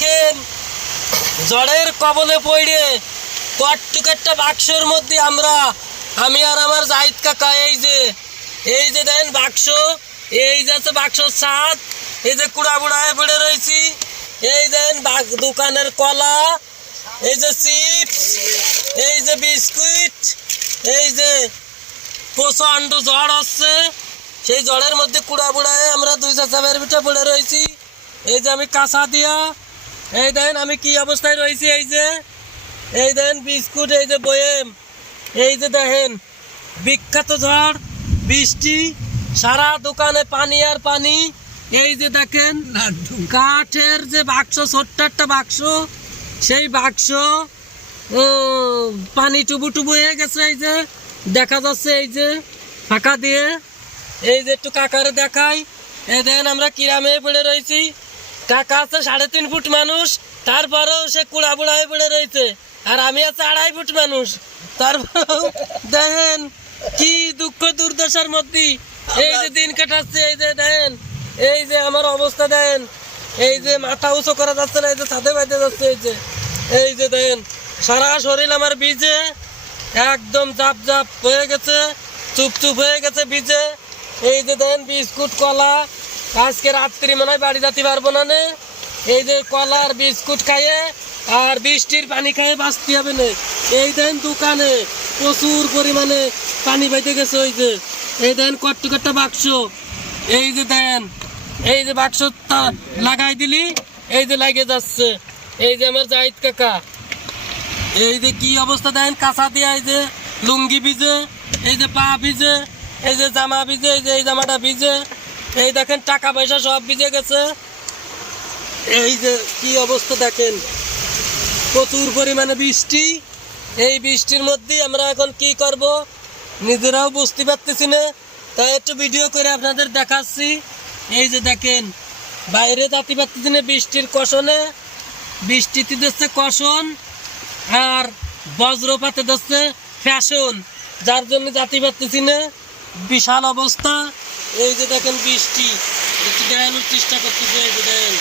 দেখেন ঝড়ের কবলে পড়ে কটটুক একটা বাক্সর মধ্যে আমি আর আমার জাহিদ কাকা এই যে দেন বাক্স, এই যে আছে বাক্সর ছাদ, এই যে কুড়া বুড়ায় পড়ে রয়েছি, এই দেন দোকানের কলা, এই যে চিপস, এই যে বিস্কুট, এই যে প্রচণ্ড ঝড় হচ্ছে, সেই ঝড়ের মধ্যে কুড়া বুড়ায় আমরা দুই চাচামের পিঠা পড়ে রয়েছি। এই যে আমি কাঁচা দিয়া, এই দেন আমি কি অবস্থায় রয়েছি, এই দেন বিস্কুট, এই যে বয়েম, এই যে দেখেন বিখ্যাত ঝড় বৃষ্টি, সারা দোকানে পানি আর পানি। এই যে দেখেন কাঠের যে বাক্স, ছোট্ট একটা বাক্স, সেই বাক্স পানি টুবু টুবু হয়ে গেছে। এই যে দেখা যাচ্ছে, এই যে ফাঁকা দিয়ে, এই যে একটু কাকারে দেখাই, এই দেখেন আমরা কিরামে পড়ে রয়েছি। কাকা আছে 3.5 ফুট মানুষ, তারপরেও সে কুড়া বুড়া হয়ে পড়ে রয়েছে, আর আমি আছে 2.5 ফুট মানুষ, তারপরেও দেখেন কি দুঃখ দুর্দশার মধ্যে এই যে দিন কাটাচ্ছে। এই যে দেখেন, এই যে আমার অবস্থা দেখেন, এই যে মাথা উঁচু করা যাচ্ছে না, এই যে ছাদে বাইতে যাচ্ছে, এই যে দেখেন সারা শরীর আমার ভিজে একদম জাপ জাপ হয়ে গেছে, চুপ চুপ হয়ে গেছে ভিজে। এই যে দেখেন বিস্কুট কলা, আজকে রাত্রি মনে হয় বাড়ি যেতে পারবো না, এই যে কলা আর বিস্কুট খাইয়ে আর বৃষ্টির পানি খাইয়ে বাঁচতে হবে না। এই দেন দোকানে প্রচুর পরিমাণে পানি বাইতে গেছে। এই দেন কটটুক একটা বাক্স, এই যে দেন এই যে বাক্স লাগাই দিলি, এই যে লাগে যাচ্ছে। এই যে আমার জাহিদ কাকা, এই যে কি অবস্থা দেন কাঁচা দিয়ে, এই যে লুঙ্গি ভিজে, এই যে পা ভিজে, এই যে জামা ভিজে, এই যে এই জামাটা ভিজে, এই দেখেন টাকা পয়সা সব ভিজে গেছে। এই যে কি অবস্থা দেখেন, প্রচুর পরিমাণে বৃষ্টি। এই বৃষ্টির মধ্যে আমরা এখন কি করব নিজেরাও বুঝতে পারতেছি না, তাই একটু ভিডিও করে আপনাদের দেখাচ্ছি। এই যে দেখেন বাইরে যেতে পারতেছি না বৃষ্টির কষণে, বৃষ্টিতে দিচ্ছে কষণ আর বজ্রপাতে দিচ্ছে ফ্যাশন, যার জন্য যেতে পারতেছি না, বিশাল অবস্থা। এই যে দেখেন বৃষ্টি একটু দেখানোর চেষ্টা করতেছে, এই যে দেখেন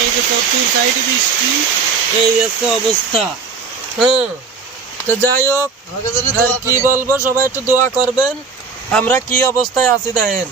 এই যে চতুর সাইডে বৃষ্টি, এই হচ্ছে অবস্থা। তো যাই হোক, আর কি বলবো, সবাই একটু দোয়া করবেন আমরা কি অবস্থায় আছি দেখেন।